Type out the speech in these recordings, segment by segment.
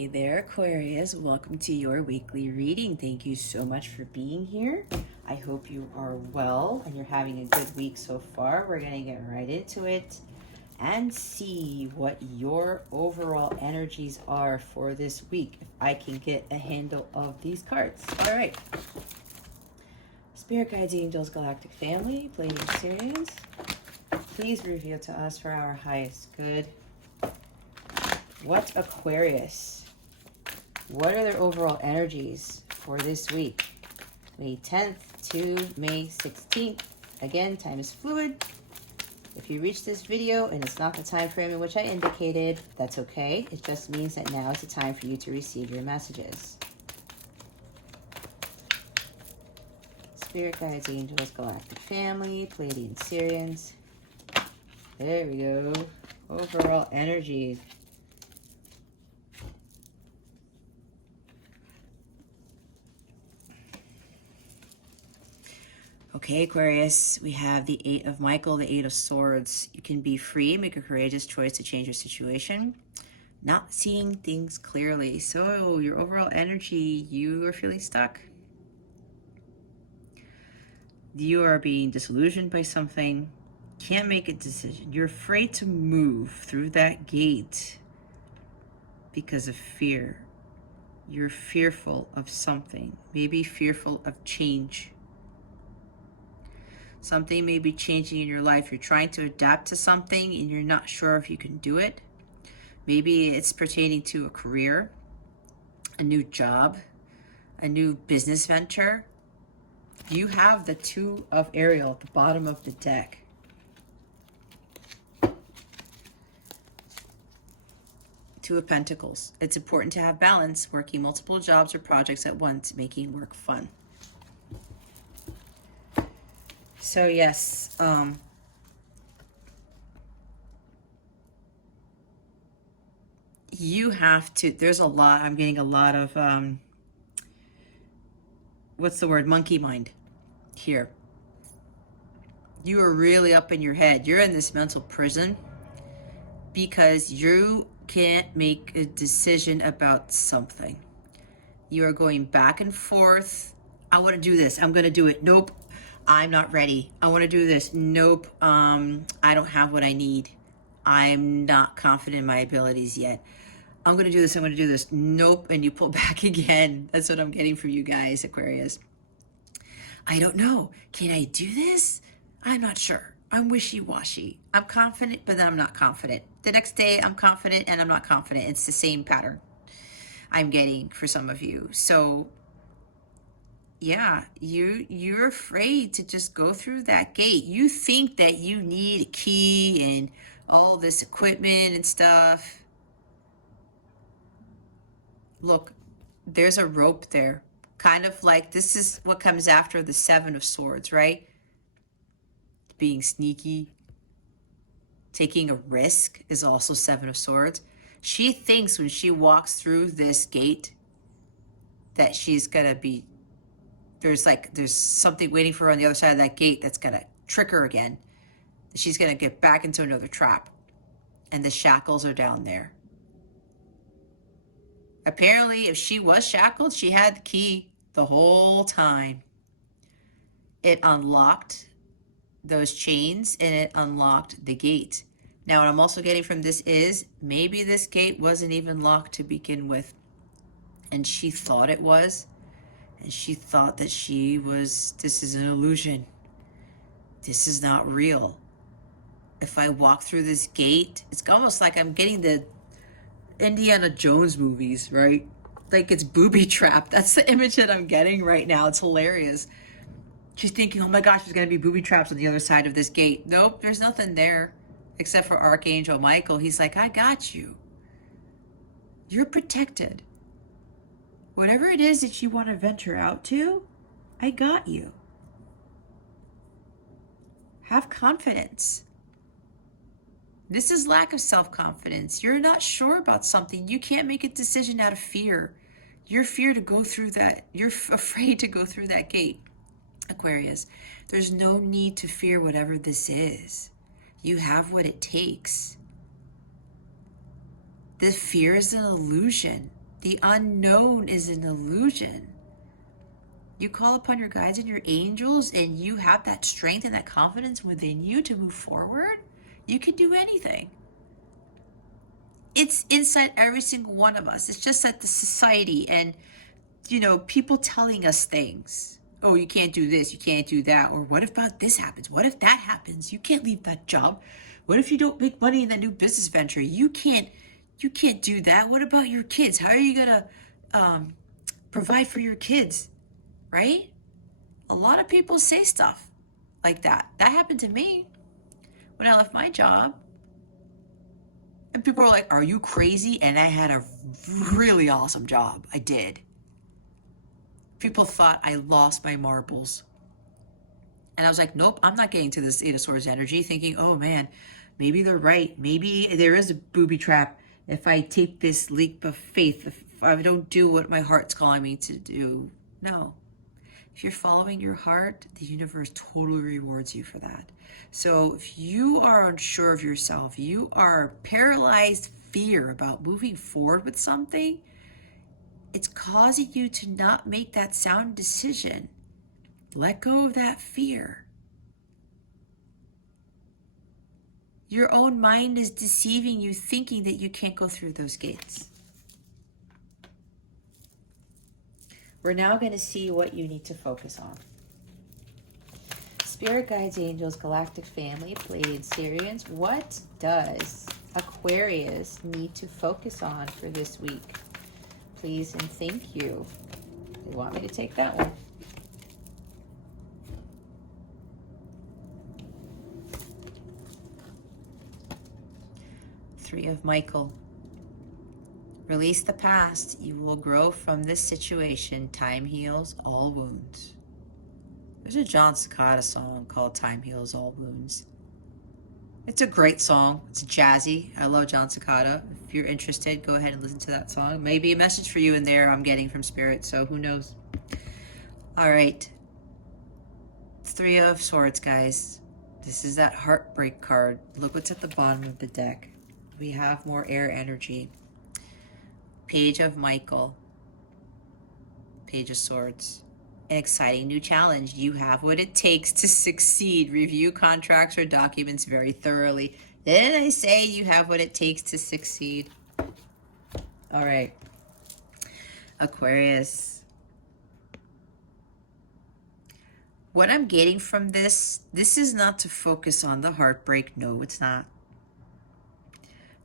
Hey there, Aquarius. Welcome to your weekly reading. Thank you so much for being here. I hope you are well and you're having a good week so far. We're going to get right into it and see what your overall energies are for this week. If I can get a handle of these cards. All right. Spirit guides, angels, galactic family, Pleiadian Sirians, please reveal to us for our highest good. What Aquarius? What are their overall energies for this week? May 10th to May 16th. Again, time is fluid. If you reach this video and it's not the time frame in which I indicated, that's okay. It just means that now is the time for you to receive your messages. Spirit guides, angels, galactic family, Pleiadian Sirians. There we go. Overall energies. Okay, Aquarius, we have the Eight of Michael, the Eight of Swords. You can be free, make a courageous choice to change your situation. Not seeing things clearly. So your overall energy, you are feeling stuck. You are being disillusioned by something. Can't make a decision. You're afraid to move through that gate because of fear. You're fearful of something. Maybe fearful of change. Something may be changing in your life. You're trying to adapt to something and you're not sure if you can do it. Maybe it's pertaining to a career, a new job, a new business venture. You have the Two of Ariel at the bottom of the deck. Two of Pentacles. It's important to have balance, working multiple jobs or projects at once, making work fun. So yes, you have to, there's a lot, I'm getting a lot of, what's the word, monkey mind here. You are really up in your head. You're in this mental prison because you can't make a decision about something. You are going back and forth. I want to do this. I'm going to do it. Nope. I'm not ready. I want to do this. Nope. I don't have what I need. I'm not confident in my abilities yet. I'm going to do this. I'm going to do this. Nope. And you pull back again. That's what I'm getting from you guys, Aquarius. I don't know. Can I do this? I'm not sure. I'm wishy-washy. I'm confident, but then I'm not confident. The next day, I'm confident and I'm not confident. It's the same pattern I'm getting for some of you. So yeah, you're afraid to just go through that gate. You think that you need a key and all this equipment and stuff. Look, there's a rope there. Kind of like this is what comes after the Seven of Swords, right? Being sneaky. Taking a risk is also Seven of Swords. She thinks when she walks through this gate that she's gonna be, there's something waiting for her on the other side of that gate that's gonna trick her again. She's gonna get back into another trap. And the shackles are down there. Apparently, if she was shackled, she had the key the whole time. It unlocked those chains and it unlocked the gate. Now, what I'm also getting from this is maybe this gate wasn't even locked to begin with. And she thought it was. And she thought that this is an illusion. This is not real. If I walk through this gate, it's almost like I'm getting the Indiana Jones movies, right? Like it's booby trapped. That's the image that I'm getting right now. It's hilarious. She's thinking, oh my gosh, there's going to be booby traps on the other side of this gate. Nope, there's nothing there except for Archangel Michael. He's like, I got you. You're protected. Whatever it is that you want to venture out to, I got you. Have confidence. This is lack of self-confidence. You're not sure about something. You can't make a decision out of fear. You're afraid to go through that. You're afraid to go through that gate, Aquarius. There's no need to fear whatever this is. You have what it takes. The fear is an illusion. The unknown is an illusion. You call upon your guides and your angels, and you have that strength and that confidence within you to move forward. You can do anything. It's inside every single one of us. It's just that the society and, people telling us things. Oh, you can't do this, you can't do that. Or what about this happens? What if that happens? You can't leave that job. What if you don't make money in that new business venture? You can't do that. What about your kids? How are you gonna provide for your kids? Right? A lot of people say stuff like that. That happened to me when I left my job. And people were like, are you crazy? And I had a really awesome job. I did. People thought I lost my marbles. And I was like, nope, I'm not getting to this Eight of Swords energy thinking, oh man, maybe they're right. Maybe there is a booby trap if I take this leap of faith, if I don't do what my heart's calling me to do. No. If you're following your heart, the universe totally rewards you for that. So if you are unsure of yourself, you are paralyzed fear about moving forward with something, it's causing you to not make that sound decision. Let go of that fear. Your own mind is deceiving you, thinking that you can't go through those gates. We're now going to see what you need to focus on. Spirit guides, angels, galactic family, Pleiadians, Sirians. What does Aquarius need to focus on for this week? Please and thank you. They want me to take that one. Three of Michael. Release the past. You will grow from this situation. Time heals all wounds. There's a John Cicada song called Time Heals All Wounds. It's a great song. It's jazzy. I love John Cicada. If you're interested, go ahead and listen to that song. Maybe a message for you in there I'm getting from Spirit, so who knows. All right. Three of Swords, guys. This is that heartbreak card. Look what's at the bottom of the deck. We have more air energy. Page of Michael. Page of Swords. An exciting new challenge. You have what it takes to succeed. Review contracts or documents very thoroughly. Didn't I say you have what it takes to succeed? All right. Aquarius. What I'm getting from this is not to focus on the heartbreak. No, it's not.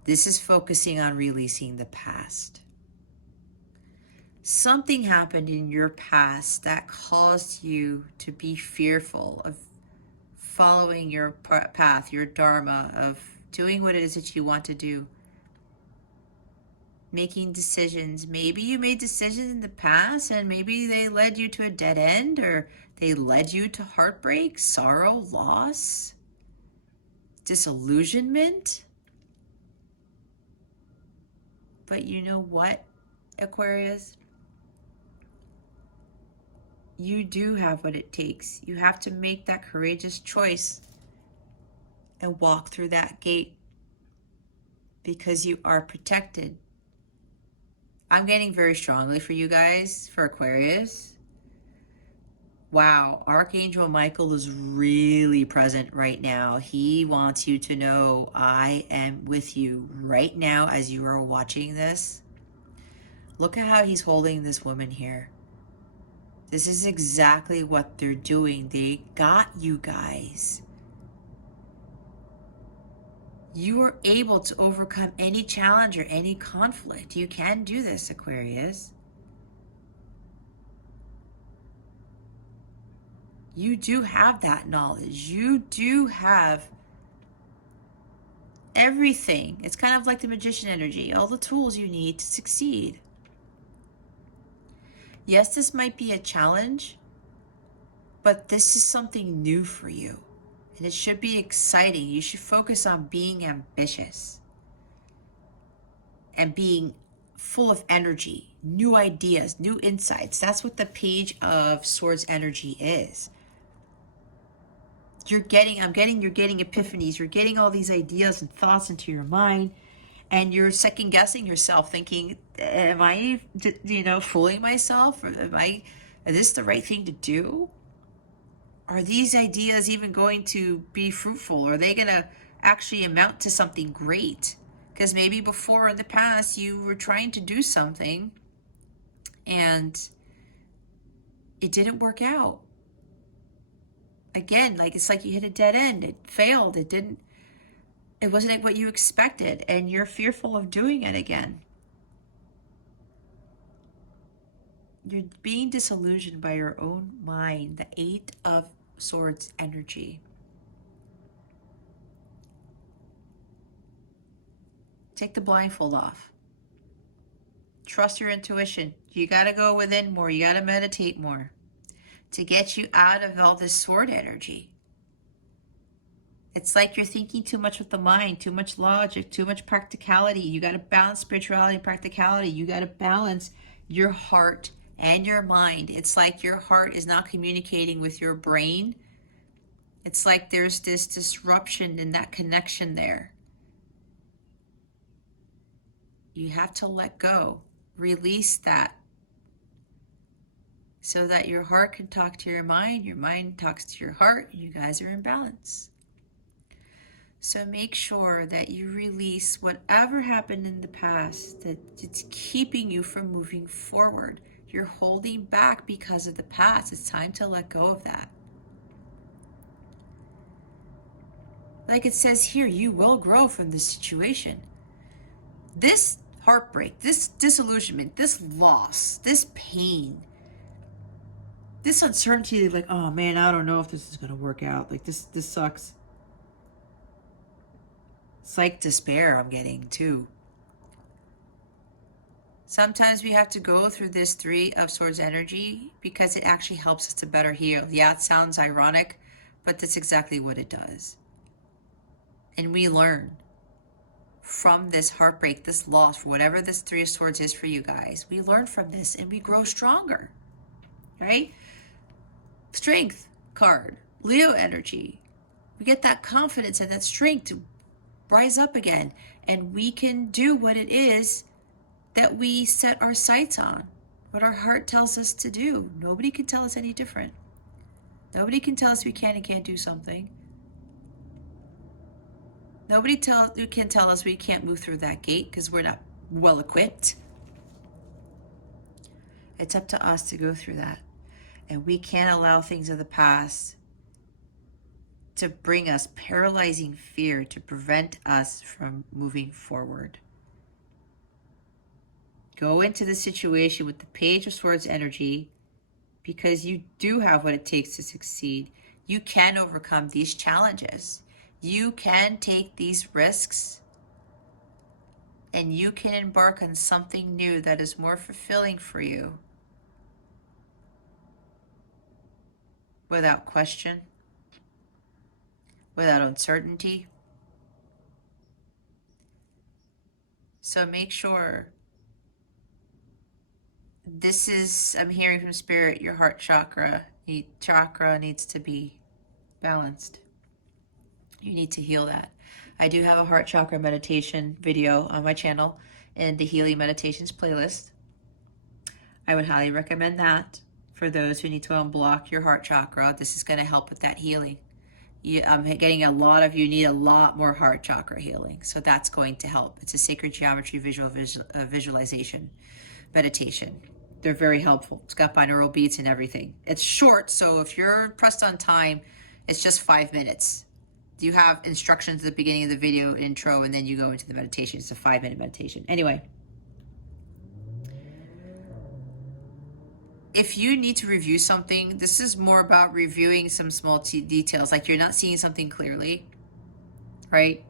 This is focusing on releasing the past. Something happened in your past that caused you to be fearful of following your path, your dharma, of doing what it is that you want to do. Making decisions. Maybe you made decisions in the past and maybe they led you to a dead end, or they led you to heartbreak, sorrow, loss, disillusionment. But you know what, Aquarius? You do have what it takes. You have to make that courageous choice and walk through that gate because you are protected. I'm getting very strongly for you guys, for Aquarius. Wow, Archangel Michael is really present right now. He wants you to know I am with you right now as you are watching this. Look at how he's holding this woman here. This is exactly what they're doing. They got you guys. You are able to overcome any challenge or any conflict. You can do this, Aquarius. You do have that knowledge. You do have everything. It's kind of like the magician energy. All the tools you need to succeed. Yes, this might be a challenge, but this is something new for you. And it should be exciting. You should focus on being ambitious and being full of energy, new ideas, new insights. That's what the Page of Swords energy is. You're getting epiphanies. You're getting all these ideas and thoughts into your mind, And you're second guessing yourself, thinking, am I, fooling myself? Or is this the right thing to do? Are these ideas even going to be fruitful? Are they going to actually amount to something great? Because maybe before in the past you were trying to do something and it didn't work out. Again, it's like you hit a dead end. It failed. It wasn't like what you expected, and you're fearful of doing it again. You're being disillusioned by your own mind, the 8 of Swords energy. Take the blindfold off. Trust your intuition. You got to go within more. You got to meditate more to get you out of all this sword energy. It's like you're thinking too much with the mind, too much logic, too much practicality. You got to balance spirituality and practicality. You got to balance your heart and your mind. It's like your heart is not communicating with your brain. It's like there's this disruption in that connection there. You have to let go, release that, so that your heart can talk to your mind talks to your heart, and you guys are in balance. So make sure that you release whatever happened in the past that it's keeping you from moving forward. You're holding back because of the past. It's time to let go of that. Like it says here, you will grow from this situation. This heartbreak, this disillusionment, this loss, this pain, this uncertainty, like, oh man, I don't know if this is going to work out. Like this sucks. It's like despair I'm getting too. Sometimes we have to go through this 3 of Swords energy because it actually helps us to better heal. Yeah, it sounds ironic, but that's exactly what it does. And we learn from this heartbreak, this loss, whatever this 3 of Swords is for you guys. We learn from this and we grow stronger, right? Strength card, Leo energy. We get that confidence and that strength to rise up again, and we can do what it is that we set our sights on, what our heart tells us to do. Nobody can tell us any different. Nobody can tell us we can and can't do something. Nobody can tell us we can't move through that gate because we're not well equipped. It's up to us to go through that. And we can't allow things of the past to bring us paralyzing fear to prevent us from moving forward. Go into the situation with the Page of Swords energy because you do have what it takes to succeed. You can overcome these challenges. You can take these risks, and you can embark on something new that is more fulfilling for you without question, without uncertainty. So make sure, this is, I'm hearing from Spirit, your heart chakra needs to be balanced. You need to heal that. I do have a heart chakra meditation video on my channel in the Healing Meditations playlist. I would highly recommend that for those who need to unblock your heart chakra. This is going to help with that healing. I'm getting a lot of you need a lot more heart chakra healing, so that's going to help. It's a sacred geometry visualization meditation. They're very helpful. It's got binaural beats and everything. It's short, so if you're pressed on time, it's just 5 minutes. You have instructions at the beginning of the video intro, and then you go into the meditation. It's a 5-minute meditation. Anyway, if you need to review something, this is more about reviewing some small details, like you're not seeing something clearly, right?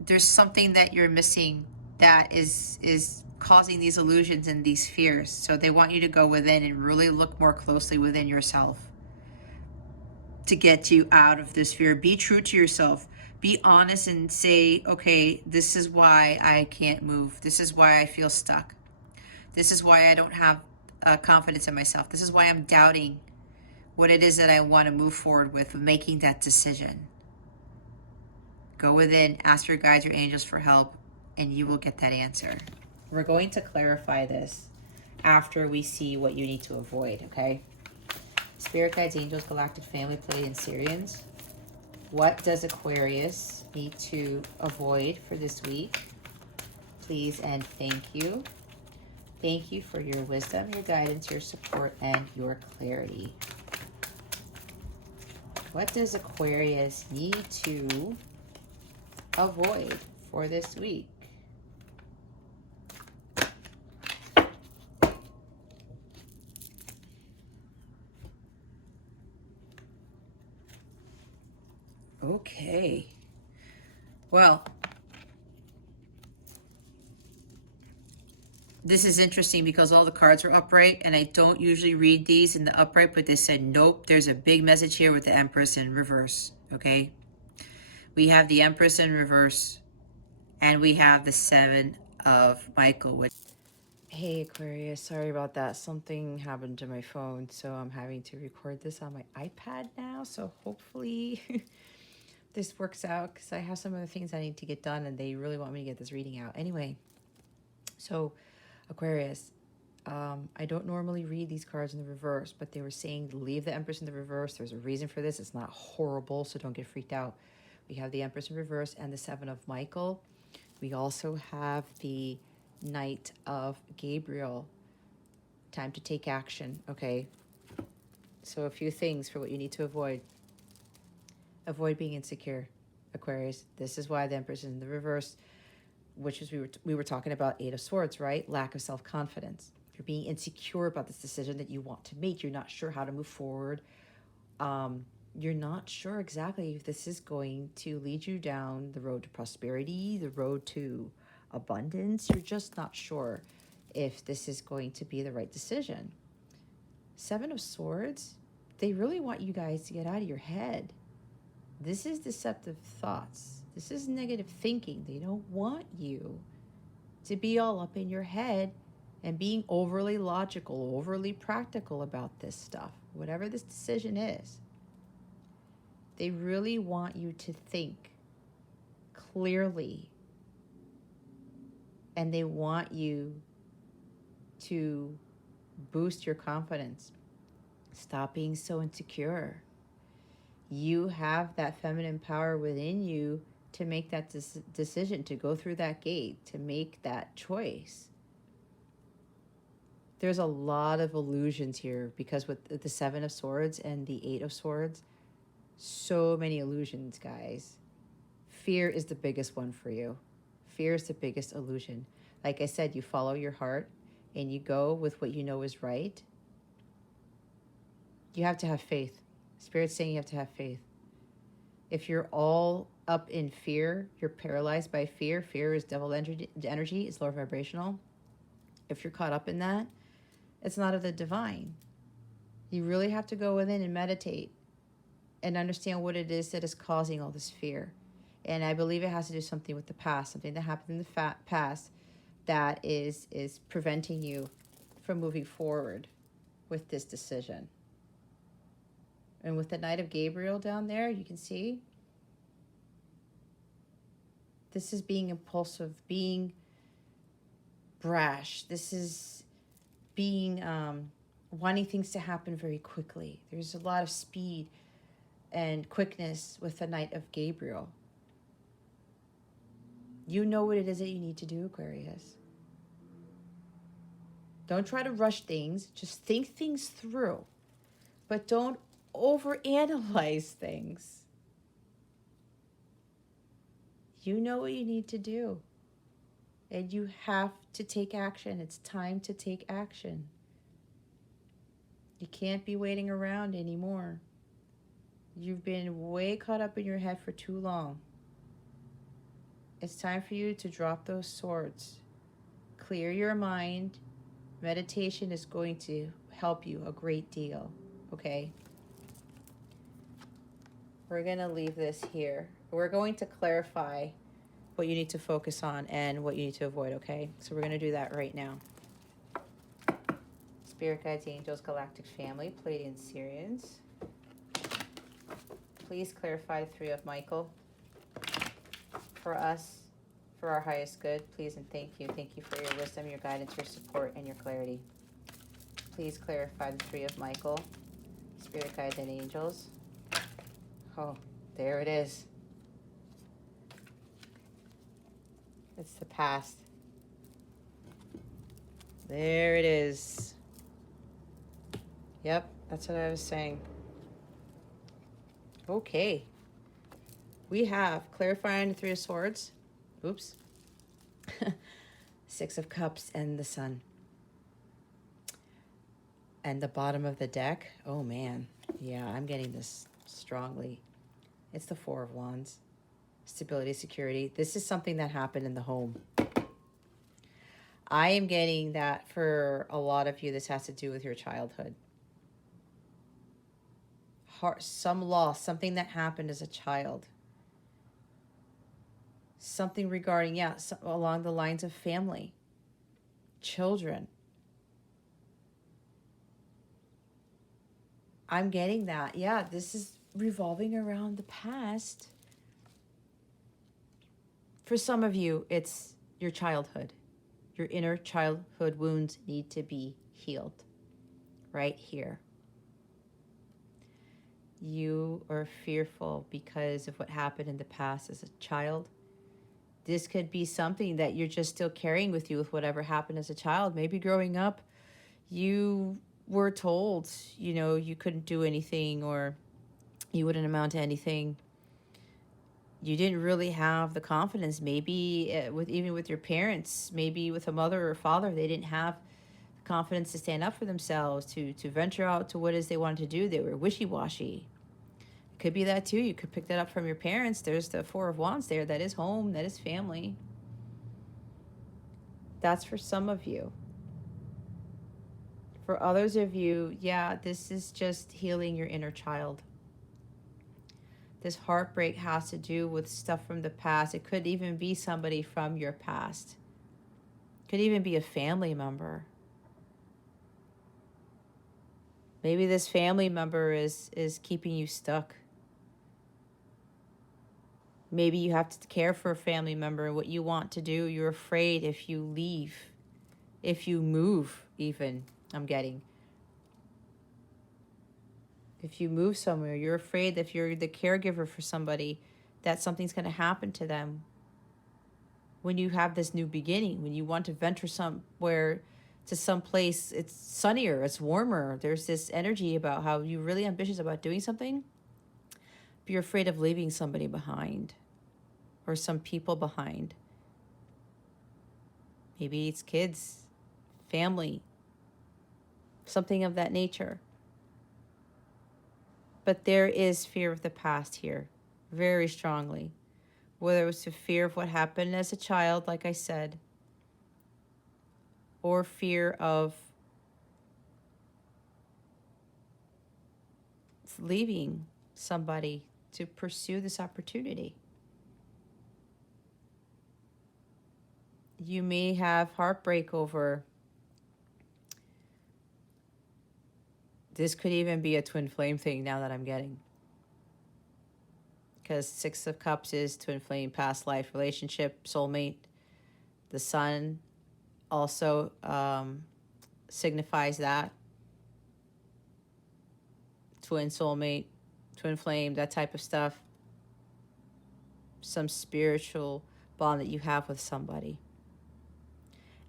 There's something that you're missing that is causing these illusions and these fears. So they want you to go within and really look more closely within yourself to get you out of this fear. Be true to yourself. Be honest and say, okay, this is why I can't move. This is why I feel stuck. This is why I don't have confidence in myself. This is why I'm doubting what it is that I want to move forward with making that decision. Go within, ask your guides, your angels for help, and you will get that answer. We're going to clarify this after we see what you need to avoid, okay? Spirit guides, angels, galactic family, Pleiadian, Sirians. What does Aquarius need to avoid for this week? Please and thank you. Thank you for your wisdom, your guidance, your support, and your clarity. What does Aquarius need to avoid for this week? Okay. Well, this is interesting because all the cards are upright, and I don't usually read these in the upright, but they said, nope, there's a big message here with the Empress in reverse, okay? We have the Empress in reverse, and we have the Seven of Michael. Hey Aquarius, sorry about that. Something happened to my phone, so I'm having to record this on my iPad now, so hopefully this works out, because I have some other things I need to get done, and they really want me to get this reading out. Anyway, so Aquarius, I don't normally read these cards in the reverse, but they were saying to leave the Empress in the reverse. There's a reason for this. It's not horrible, so don't get freaked out. We have the Empress in reverse and the Seven of Michael. We also have the Knight of Gabriel. Time to take action, okay? So a few things for what you need to avoid. Avoid being insecure, Aquarius. This is why the Empress is in the reverse, which is we were talking about Eight of Swords, right? Lack of self-confidence. You're being insecure about this decision that you want to make. You're not sure how to move forward. You're not sure exactly if this is going to lead you down the road to prosperity, the road to abundance. You're just not sure if this is going to be the right decision. Seven of Swords, they really want you guys to get out of your head. This is deceptive thoughts. This is negative thinking. They don't want you to be all up in your head and being overly logical, overly practical about this stuff, whatever this decision is. They really want you to think clearly, and they want you to boost your confidence. Stop being so insecure. You have that feminine power within you to make that decision, to go through that gate, to make that choice. There's a lot of illusions here, because with the Seven of Swords and the Eight of Swords, so many illusions, guys. Fear is the biggest one for you. Fear is the biggest illusion. Like I said, you follow your heart and you go with what you know is right. You have to have faith. Spirit's saying you have to have faith. If you're all up in fear, you're paralyzed by fear. Fear is devil energy, it's lower vibrational. If you're caught up in that, it's not of the divine. You really have to go within and meditate and understand what it is that is causing all this fear. And I believe it has to do something with the past, something that happened in the past that is preventing you from moving forward with this decision. And with the Knight of Gabriel down there, you can see this is being impulsive, being brash. This is being wanting things to happen very quickly. There's a lot of speed and quickness with the Knight of Gabriel. You know what it is that you need to do, Aquarius. Don't try to rush things. Just think things through. But don't overanalyze things. You know what you need to do. And you have to take action. It's time to take action. You can't be waiting around anymore. You've been way caught up in your head for too long. It's time for you to drop those swords. Clear your mind. Meditation is going to help you a great deal, okay? We're going to leave this here. We're going to clarify what you need to focus on and what you need to avoid, okay? So we're going to do that right now. Spirit guides, angels, galactic family, Pleiadian, Sirians. Please clarify the Three of Michael. for us, for our highest good, please and thank you. Thank you for your wisdom, your guidance, your support, and your clarity. Please clarify the Three of Michael, Spirit Guides and Angels. Oh, there it is. It's the past. There it is. Yep, that's what I was saying. Okay. We have clarifying the Three of Swords. Oops. Six of Cups and the Sun. And the bottom of the deck. Oh, man. Yeah, I'm getting this strongly. It's the Four of Wands. Stability, security. This is something that happened in the home. I am getting that for a lot of you, this has to do with your childhood. Some loss, something that happened as a child. Something regarding, along the lines of family, children. I'm getting that. Yeah, this is revolving around the past. For some of you, it's your childhood. Your inner childhood wounds need to be healed right here. You are fearful because of what happened in the past as a child. This could be something that you're just still carrying with you with whatever happened as a child. Maybe growing up, you were told, you couldn't do anything or you wouldn't amount to anything. You didn't really have the confidence. Maybe even with your parents, maybe with a mother or father, they didn't have the confidence to stand up for themselves, to venture out to what it is they wanted to do. They were wishy-washy. It could be that too. You could pick that up from your parents. There's the Four of Wands there. That is home. That is family. That's for some of you. For others of you, this is just healing your inner child. This heartbreak has to do with stuff from the past. It could even be somebody from your past. It could even be a family member. Maybe this family member is keeping you stuck. Maybe you have to care for a family member, what you want to do. You're afraid if you leave, if you move even, I'm getting. If you move somewhere, you're afraid that if you're the caregiver for somebody, that something's going to happen to them. When you have this new beginning, when you want to venture somewhere to some place, it's sunnier, it's warmer. There's this energy about how you're really ambitious about doing something, but you're afraid of leaving somebody behind or some people behind. Maybe it's kids, family, something of that nature. But there is fear of the past here, very strongly. Whether it was the fear of what happened as a child, like I said, or fear of leaving somebody to pursue this opportunity. You may have heartbreak over. This could even be a twin flame thing now that I'm getting. Because Six of Cups is twin flame, past life, relationship, soulmate. The Sun also signifies that. Twin soulmate, twin flame, that type of stuff. Some spiritual bond that you have with somebody.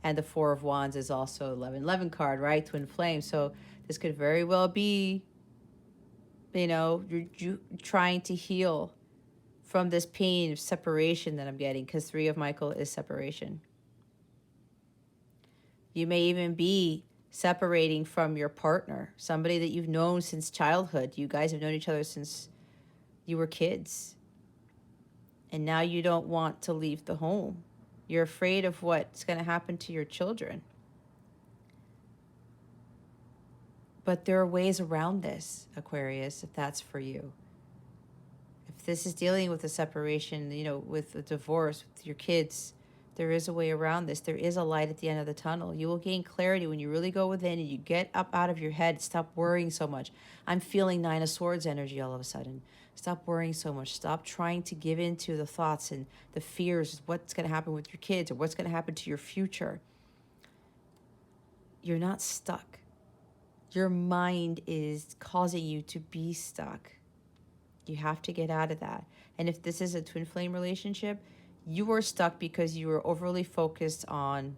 And the Four of Wands is also 11 card, right? Twin flame. So this could very well be, you're trying to heal from this pain of separation that I'm getting, because Three of Michael is separation. You may even be separating from your partner, somebody that you've known since childhood. You guys have known each other since you were kids. And now you don't want to leave the home. You're afraid of what's going to happen to your children. But there are ways around this, Aquarius, if that's for you. If this is dealing with a separation, with a divorce, with your kids, There is a way around this. There is a light at the end of the tunnel. You will gain clarity when you really go within and you get up out of your head. Stop worrying so much. I'm feeling Nine of Swords energy all of a sudden. Stop worrying so much. Stop trying to give in to the thoughts and the fears of what's going to happen with your kids or what's going to happen to your future. You're not stuck. Your mind is causing you to be stuck. You have to get out of that. And if this is a twin flame relationship, you are stuck because you are overly focused on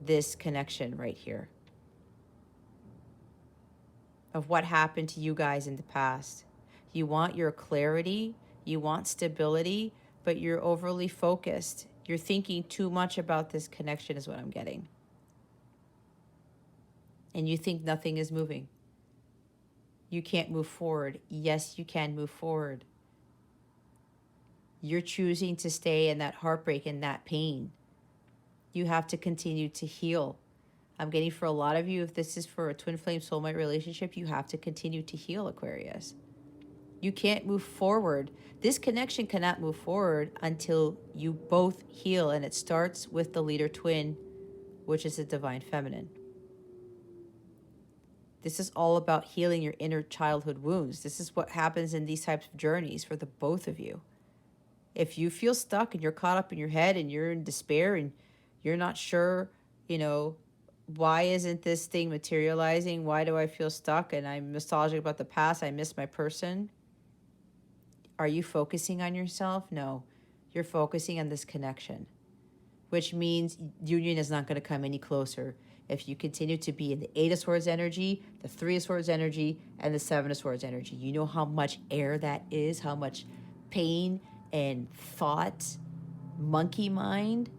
this connection right here of what happened to you guys in the past. You want your clarity, you want stability, but you're overly focused. You're thinking too much about this connection is what I'm getting. And you think nothing is moving. You can't move forward. Yes, you can move forward. You're choosing to stay in that heartbreak and that pain. You have to continue to heal. I'm getting for a lot of you, if this is for a twin flame soulmate relationship, you have to continue to heal, Aquarius. You can't move forward. This connection cannot move forward until you both heal. And it starts with the leader twin, which is the divine feminine. This is all about healing your inner childhood wounds. This is what happens in these types of journeys for the both of you. If you feel stuck and you're caught up in your head and you're in despair and you're not sure, why isn't this thing materializing? Why do I feel stuck? And I'm nostalgic about the past. I miss my person. Are you focusing on yourself? No, you're focusing on this connection, which means union is not going to come any closer if you continue to be in the Eight of Swords energy, the Three of Swords energy, and the Seven of Swords energy. You know how much air that is, how much pain and thought, monkey mind,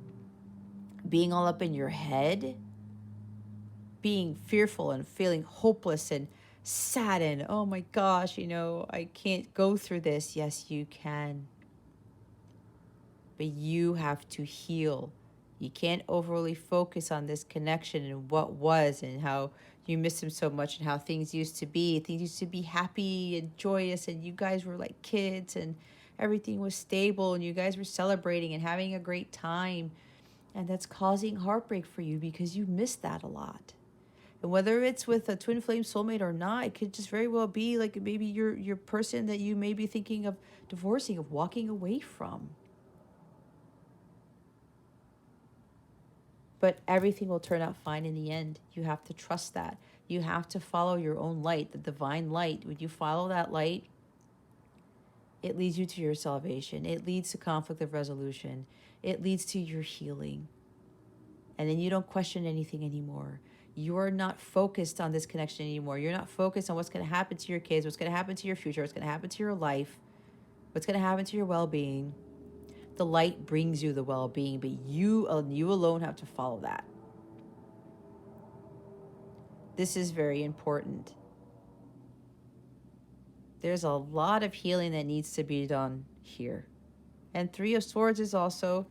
being all up in your head, being fearful and feeling hopeless and sad and, oh my gosh, I can't go through this. Yes, you can. But you have to heal. You can't overly focus on this connection and what was and how you miss him so much and how things used to be. Things used to be happy and joyous and you guys were like kids and everything was stable and you guys were celebrating and having a great time. And that's causing heartbreak for you because you missed that a lot. And whether it's with a twin flame soulmate or not, it could just very well be like maybe your person that you may be thinking of divorcing, of walking away from. But everything will turn out fine in the end. You have to trust that. You have to follow your own light, the divine light. When you follow that light, it leads you to your salvation. It leads to conflict of resolution. It leads to your healing. And then you don't question anything anymore. You're not focused on this connection anymore. You're not focused on what's going to happen to your kids, what's going to happen to your future, what's going to happen to your life, what's going to happen to your well-being. The light brings you the well-being, but you alone have to follow that. This is very important. There's a lot of healing that needs to be done here. And Three of Swords is also,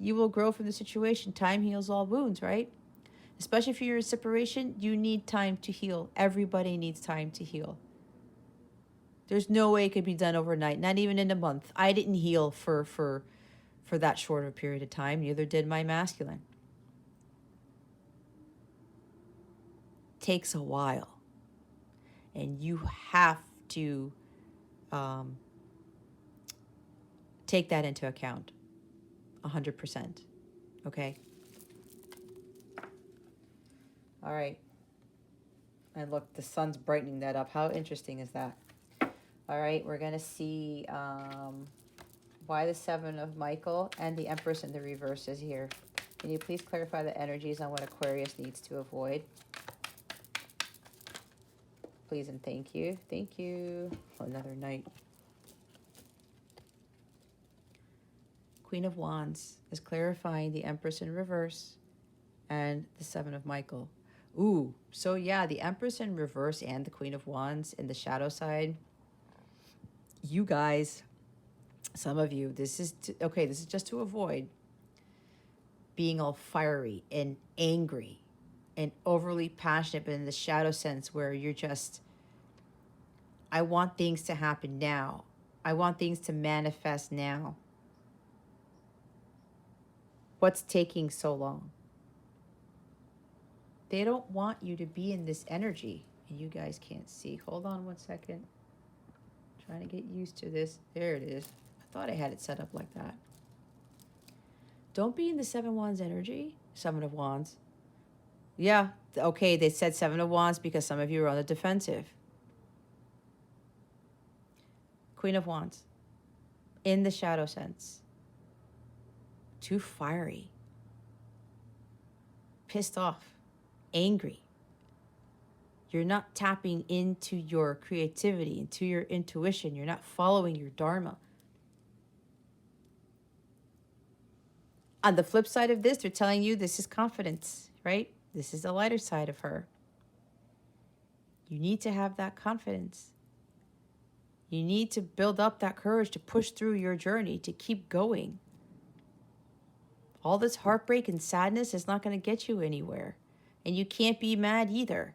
you will grow from the situation. Time heals all wounds, right? Especially if you're in separation, you need time to heal. Everybody needs time to heal. There's no way it could be done overnight, not even in a month. I didn't heal for that short of a period of time. Neither did my masculine. Takes a while. And you have to take that into account 100%. Okay? All right. And look, the sun's brightening that up. How interesting is that? All right, we're going to see why the Seven of Michael and the Empress in the reverse is here. Can you please clarify the energies on what Aquarius needs to avoid? Please and thank you. Thank you. Another night. Queen of Wands is clarifying the Empress in reverse and the Seven of Michael. Ooh, so yeah, the Empress in reverse and the Queen of Wands in the shadow side. You guys, some of you, this is just to avoid being all fiery and angry and overly passionate, but in the shadow sense where you're just, I want things to happen now. I want things to manifest now. What's taking so long? They don't want you to be in this energy. And you guys can't see. Hold on 1 second. Trying to get used to this. There it is. I thought I had it set up like that. Don't be in the 7 of Wands energy. 7 of Wands. Yeah, okay, they said 7 of Wands because some of you are on the defensive. Queen of Wands. In the shadow sense. Too fiery. Pissed off. Angry. You're not tapping into your creativity, into your intuition. You're not following your dharma. On the flip side of this, they're telling you this is confidence, right? This is the lighter side of her. You need to have that confidence. You need to build up that courage to push through your journey, to keep going. All this heartbreak and sadness is not going to get you anywhere. And you can't be mad either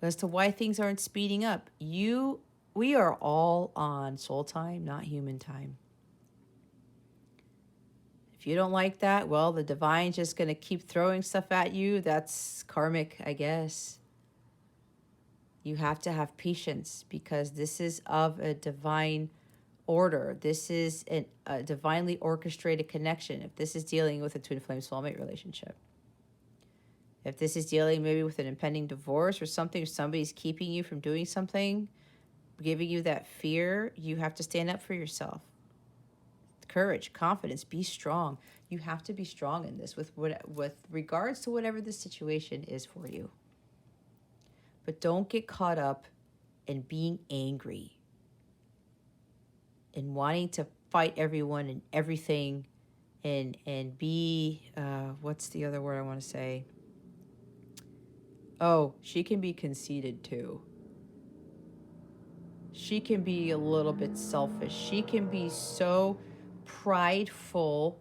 as to why things aren't speeding up. We are all on soul time, not human time. If you don't like that, well, the divine's just going to keep throwing stuff at you. That's karmic, I guess. You have to have patience because this is of a divine order. This is a divinely orchestrated connection. If this is dealing with a twin flame soulmate relationship. If this is dealing maybe with an impending divorce or something, or somebody's keeping you from doing something, giving you that fear, you have to stand up for yourself. Courage, confidence, be strong. You have to be strong in this with regards to whatever this situation is for you. But don't get caught up in being angry and wanting to fight everyone and everything and be, what's the other word I want to say? Oh, she can be conceited too. She can be a little bit selfish. She can be so prideful,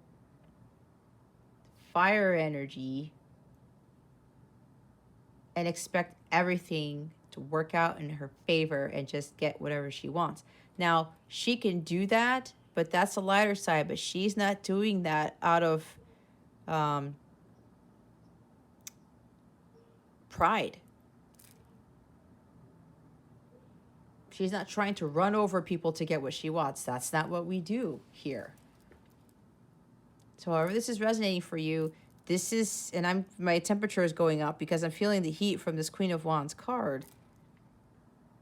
fire energy, and expect everything to work out in her favor and just get whatever she wants. Now, she can do that, but that's the lighter side. But she's not doing that out of pride. She's not trying to run over people to get what she wants. That's not what we do here. So however this is resonating for you, this is, and my temperature is going up because I'm feeling the heat from this Queen of Wands card.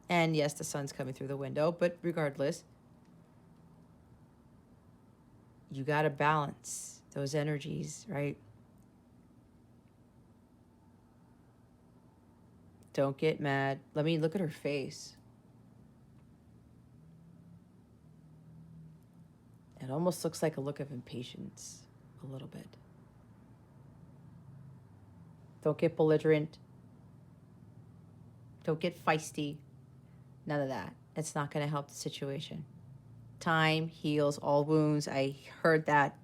And yes, the sun's coming through the window, but regardless, you got to balance those energies, right? Don't get mad. Let me look at her face. It almost looks like a look of impatience, a little bit. Don't get belligerent. Don't get feisty. None of that. It's not going to help the situation. Time heals all wounds. I heard that.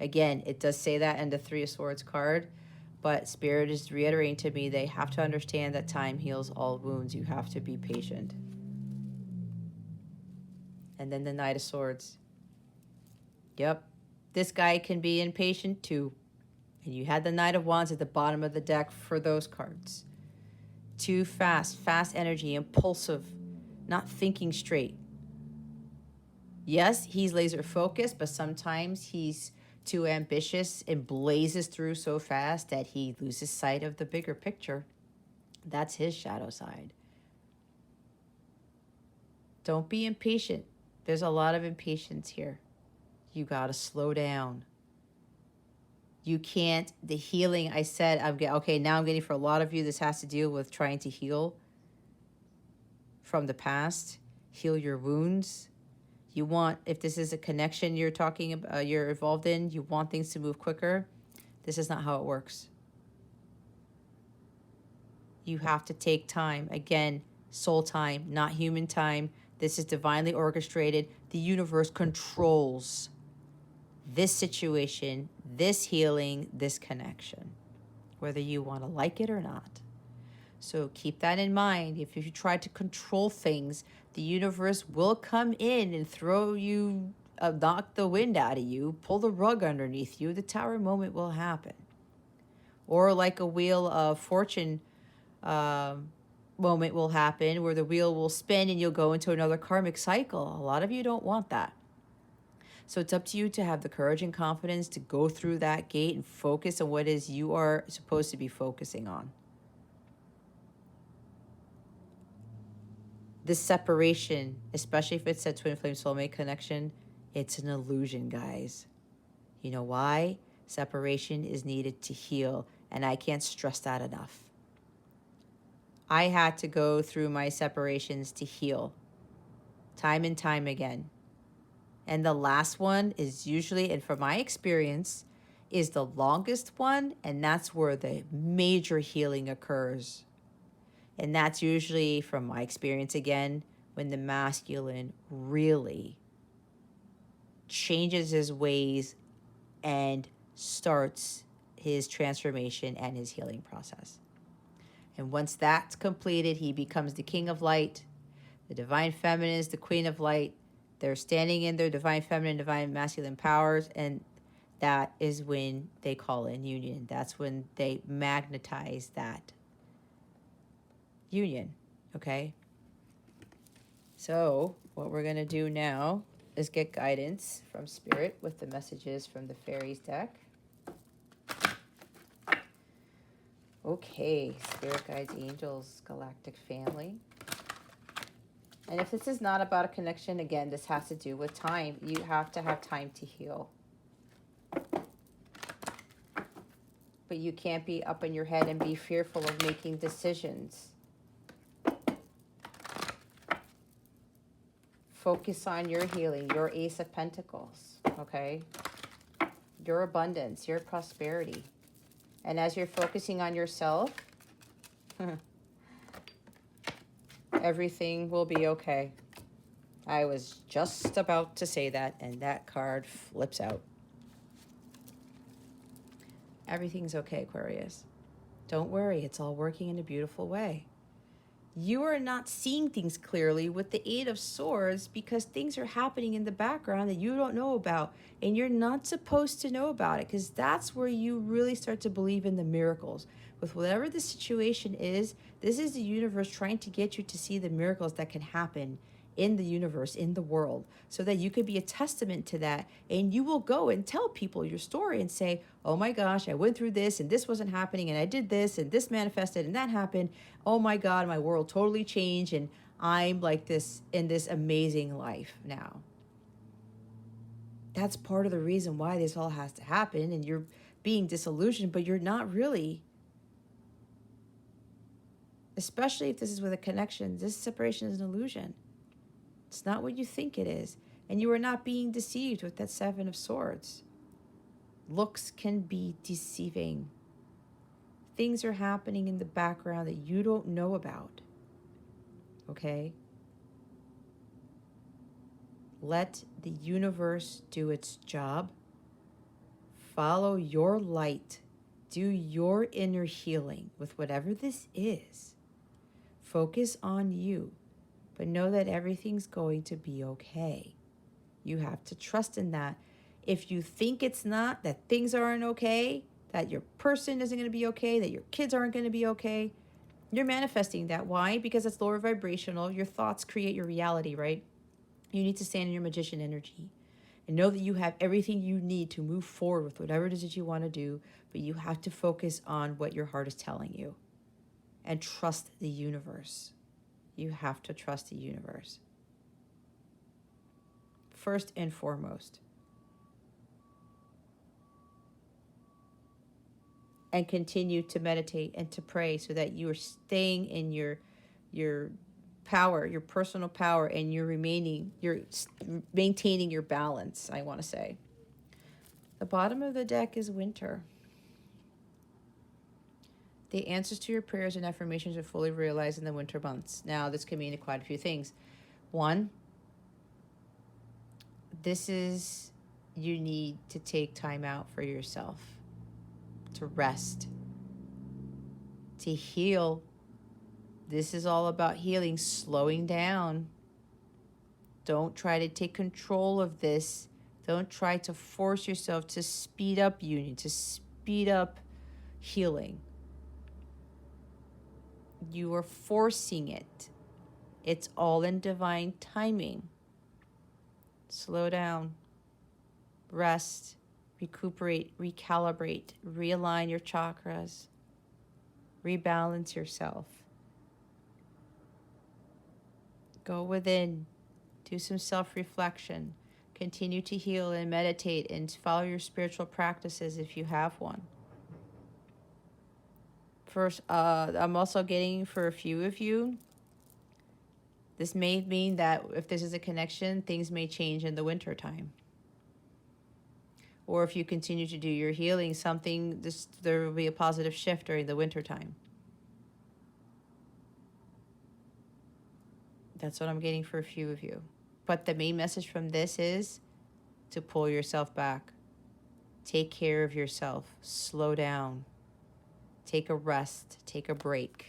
Again, it does say that in the Three of Swords card, but Spirit is reiterating to me they have to understand that time heals all wounds. You have to be patient. And then the Knight of Swords. Yep, this guy can be impatient too. And you had the Knight of Wands at the bottom of the deck for those cards. Too fast energy, impulsive, not thinking straight. Yes, he's laser focused, but sometimes he's too ambitious and blazes through so fast that he loses sight of the bigger picture. That's his shadow side. Don't be impatient. There's a lot of impatience here. You got to slow down. You can't, the healing, I said, okay, now I'm getting for a lot of you, this has to deal with trying to heal from the past, heal your wounds. You want, if this is a connection you're talking about, you're involved in, you want things to move quicker. This is not how it works. You have to take time. Again, soul time, not human time. This is divinely orchestrated. The universe controls this situation, this healing, this connection, whether you want to like it or not. So keep that in mind. If you try to control things, the universe will come in and throw you knock the wind out of you, pull the rug underneath you, the tower moment will happen. Or like a wheel of fortune moment will happen where the wheel will spin and you'll go into another karmic cycle. A lot of you don't want that. So it's up to you to have the courage and confidence to go through that gate and focus on what it is you are supposed to be focusing on. This separation, especially if it's a twin flame soulmate connection, it's an illusion, guys. You know why? Separation is needed to heal, and I can't stress that enough. I had to go through my separations to heal, time and time again. And the last one is usually, and from my experience, is the longest one, and that's where the major healing occurs. And that's usually, from my experience again, when the masculine really changes his ways and starts his transformation and his healing process. And once that's completed, he becomes the king of light. The divine feminine is the queen of light. They're standing in their divine feminine, divine masculine powers, and that is when they call in union. That's when they magnetize that union, okay? So what we're going to do now is get guidance from Spirit with the messages from the Fairies deck. Okay, Spirit Guides, Angels, Galactic Family. And if this is not about a connection, again, this has to do with time. You have to have time to heal. But you can't be up in your head and be fearful of making decisions. Focus on your healing, your Ace of Pentacles, okay? Your abundance, your prosperity. And as you're focusing on yourself, everything will be okay. I was just about to say that, and that card flips out. Everything's okay, Aquarius. Don't worry, it's all working in a beautiful way. You are not seeing things clearly with the Eight of Swords because things are happening in the background that you don't know about, and you're not supposed to know about it, because that's where you really start to believe in the miracles. With whatever the situation is, this is the universe trying to get you to see the miracles that can happen in the universe, in the world, so that you could be a testament to that, and you will go and tell people your story and say, oh my gosh, I went through this and this wasn't happening, and I did this and this manifested and that happened. Oh my God, my world totally changed, and I'm like this in this amazing life now. That's part of the reason why this all has to happen, and you're being disillusioned, but you're not really. Especially if this is with a connection, this separation is an illusion. It's not what you think it is. And you are not being deceived with that Seven of Swords. Looks can be deceiving. Things are happening in the background that you don't know about. Okay? Let the universe do its job. Follow your light. Do your inner healing with whatever this is. Focus on you. But know that everything's going to be okay. You have to trust in that. If you think it's not, that things aren't okay, that your person isn't going to be okay, that your kids aren't going to be okay, you're manifesting that. Why? Because it's lower vibrational. Your thoughts create your reality, right? You need to stand in your magician energy and know that you have everything you need to move forward with whatever it is that you want to do, but you have to focus on what your heart is telling you and trust the universe. You have to trust the universe. First and foremost. And continue to meditate and to pray so that you are staying in your power, your personal power, and you're maintaining your balance, I want to say. The bottom of the deck is winter. The answers to your prayers and affirmations are fully realized in the winter months. Now, this can mean quite a few things. One, you need to take time out for yourself, to rest, to heal. This is all about healing, slowing down. Don't try to take control of this. Don't try to force yourself to speed up union, to speed up healing. You are forcing it. It's all in divine timing. Slow down. Rest. Recuperate. Recalibrate. Realign your chakras. Rebalance yourself. Go within. Do some self-reflection. Continue to heal and meditate and follow your spiritual practices if you have one. First, I'm also getting for a few of you, this may mean that if this is a connection, things may change in the winter time. Or if you continue to do your healing, there will be a positive shift during the winter time. That's what I'm getting for a few of you. But the main message from this is to pull yourself back. Take care of yourself. Slow down. Take a rest. Take a break.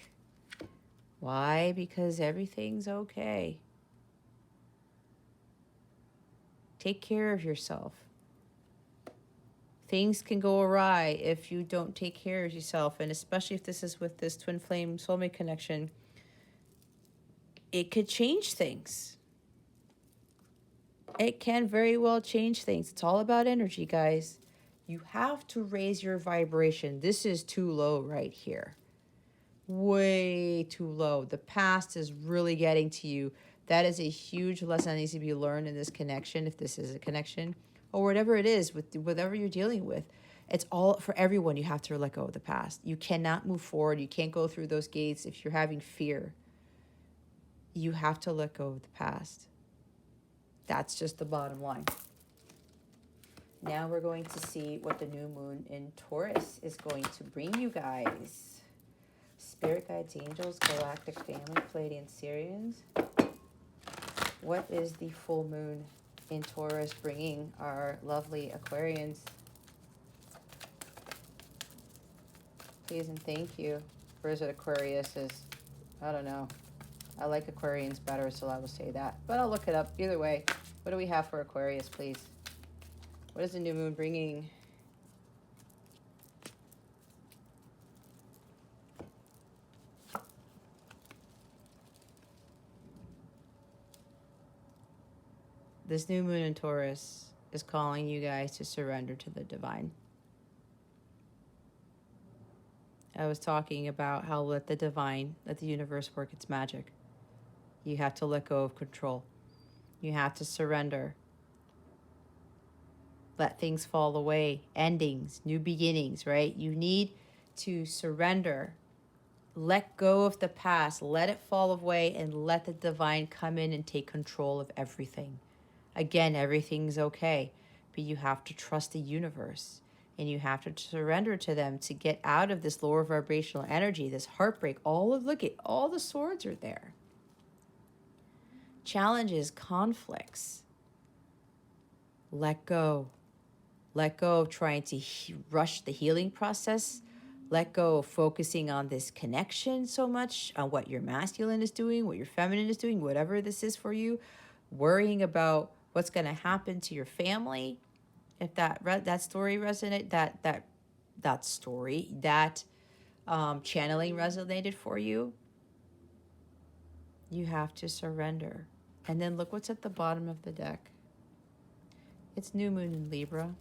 Why? Because everything's okay. Take care of yourself. Things can go awry if you don't take care of yourself, and especially if this is with this twin flame soulmate connection, it could change things. It can very well change things. It's all about energy, guys. You have to raise your vibration. This is too low right here. Way too low. The past is really getting to you. That is a huge lesson that needs to be learned in this connection, if this is a connection, or whatever it is, with whatever you're dealing with. It's all for everyone. You have to let go of the past. You cannot move forward. You can't go through those gates if you're having fear. You have to let go of the past. That's just the bottom line. Now we're going to see what the new moon in Taurus is going to bring you guys. Spirit guides, angels, galactic family, Pleiadian Sirians. What is the full moon in Taurus bringing our lovely Aquarians? Please and thank you. Or is it Aquarius? I don't know. I like Aquarians better, so I will say that. But I'll look it up. Either way, what do we have for Aquarius, please? What is the new moon bringing? This new moon in Taurus is calling you guys to surrender to the divine. I was talking about how let the universe work its magic. You have to let go of control. You have to surrender. Let things fall away. Endings, new beginnings, right? You need to surrender. Let go of the past. Let it fall away and let the divine come in and take control of everything. Again, everything's okay, but you have to trust the universe, and you have to surrender to them to get out of this lower vibrational energy, this heartbreak. Look at all the swords are there. Challenges, conflicts. Let go. Let go of trying to rush the healing process. Let go of focusing on this connection so much, on what your masculine is doing, what your feminine is doing, whatever this is for you. Worrying about what's going to happen to your family. If that story resonated, channeling resonated for you, you have to surrender. And then look what's at the bottom of the deck. It's new moon in Libra.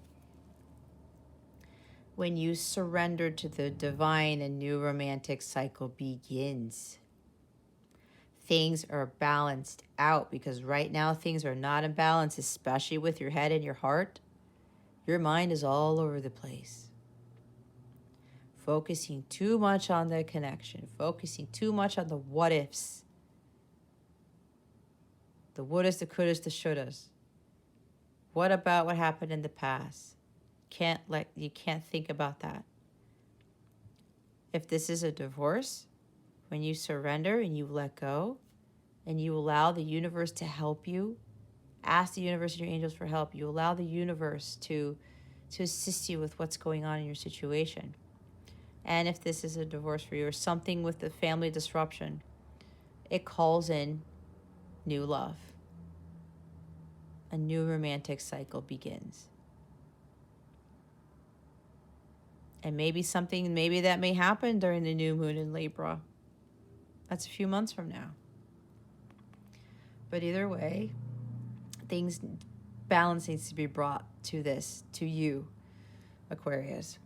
When you surrender to the divine, a new romantic cycle begins. Things are balanced out, because right now things are not in balance, especially with your head and your heart. Your mind is all over the place. Focusing too much on the connection, focusing too much on the what ifs. The wouldas, the couldas, the shouldas. What about what happened in the past? You can't think about that. If this is a divorce, when you surrender and you let go and you allow the universe to help you, ask the universe and your angels for help. You allow the universe to assist you with what's going on in your situation. And if this is a divorce for you or something with the family disruption, it calls in new love. a new romantic cycle begins. And maybe that may happen during the new moon in Libra. That's a few months from now. But either way, balance needs to be brought to you, Aquarius.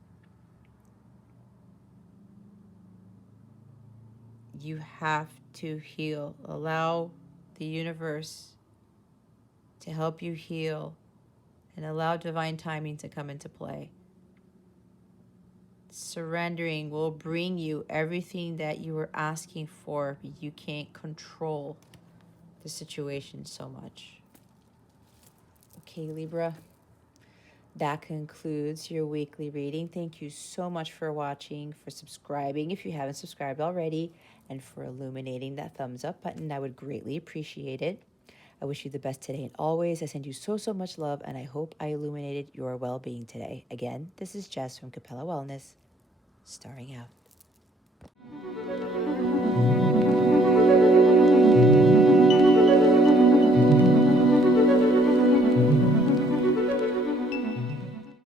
You have to heal. Allow the universe to help you heal and allow divine timing to come into play. Surrendering will bring you everything that you were asking for, but you can't control the situation so much. Okay, Libra, that concludes your weekly reading. Thank you so much for watching, for subscribing if you haven't subscribed already, and for illuminating that thumbs up button. I would greatly appreciate it. I wish you the best today and always. I send you so much love, and I hope I illuminated your well-being today. Again, this is Jess from Capella Wellness, starring out.